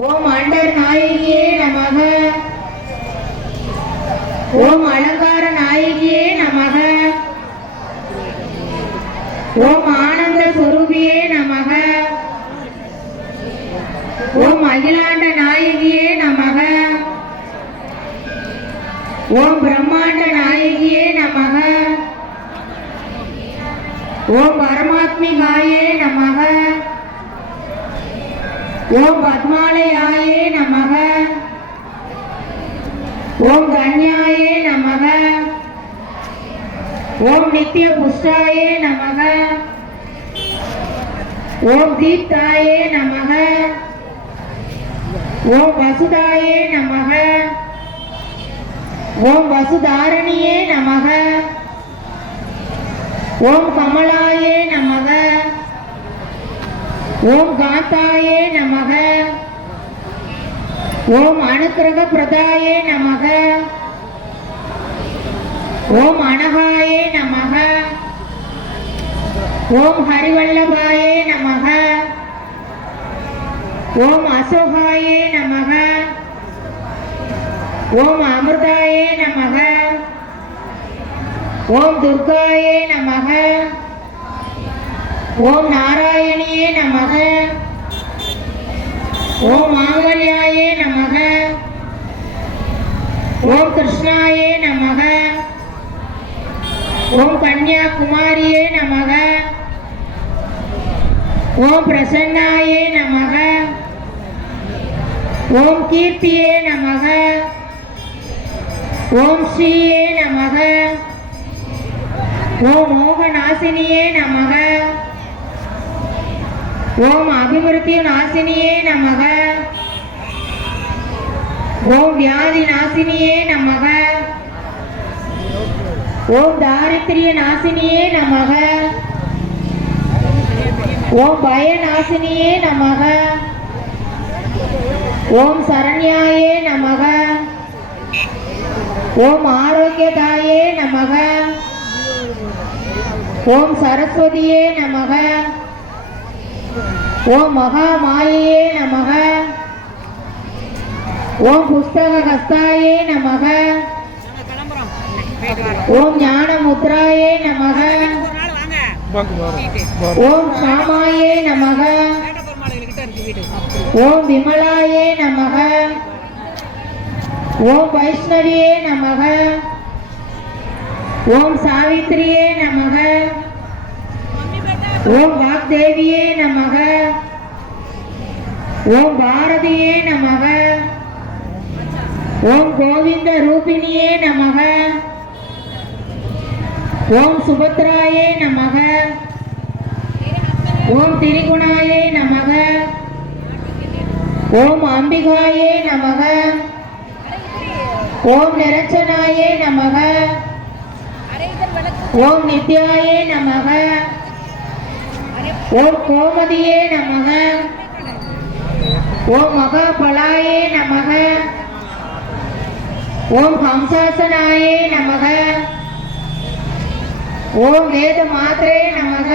ஓம் under நாயகியே நமக. ஓம் அலங்கார நாயகியே நமக. ஓம் ஆனந்த சொரூபியே நமக. ஓம் அகிலாண்ட நாயகியே நமக. ஓம் பிரம்மாண்ட நாயகியே நமக. ஓம் பரமாத்மிகாயே நமக. ஓம் பத்மாலயாயே நமக. ஓம் கண்யாயே நமக. ஓம் நித்ய புஷ்டாயே நமக. ஓம் தீப்தாயே நமக. ஓம் வசுதாயே நமக. ஓம் வசுதாரணியே நமக. ஓம் கமலாயே நமக. ஓம் காந்தாயே நமக. ஓம் அனுக்கிரக பிரதாயே நமக. ஓம் அனகாயே நமக. ஓம் ஹரிவல்லபாயே நமக. ஓம் அசோகாயே நமக. ஓம் அமிர்தாயே நமக. ஓம் துர்காயே நமக. ஓம் நாராயணியே நமக. ஓம் மாங்கல்யாயே நமக. ஓம் கிருஷ்ணாயே நமக. ஓம் கன்யாகுமாரியே நமக. ஓம் பிரசன்னாயே நமக. ஓம் கீர்த்தியே நமக. ஓம் ஸ்ரீயே நமக. ஓம் மோகநாசினியே நமக. ஓம் அபிவிருத்தி நாசினியே நமக. ஓம் வியாதி நாசினியே நமக. ஓம் தாரித்ரிய நாசினியே நமக. ஓம் பய நாசினியே நமக. ஓம் சரண்யாயே நமக. ஓம் ஆரோக்கியதாயே நமக. ஓம் சரஸ்வதியே நமக. ஓம் மகாமாயே நமக. ஓம் புஸ்தக ஹஸ்தாயே நமக. ஓம் ஞான முத்ராயே நமக. ஓம் சாமாயே நமக. ஓம் விமலாயே நமக. ஓம் வைஷ்ணவியே நமக. ஓம் சாவித்ரியே நமக. ஓம் வாக்தேவியே நமக. ஓம் பாரதியே நமக. ஓம் கோவிந்த ரூபிணியே நமக. ஓம் சுபத்ராயே நமக. ஓம் திரிகுணாயே நமக. ஓம் அம்பிகாயே நமக. ஓம் நிரஞ்சனாயே நமக. ஓம் நித்யாயே நமக. ஓம் கோமதியே நமக. ஓம் மகாபலாயே நமக. ஓம் ஹம்சாசனாயே நமக. ஓம் வேத மாத்ரே நமக.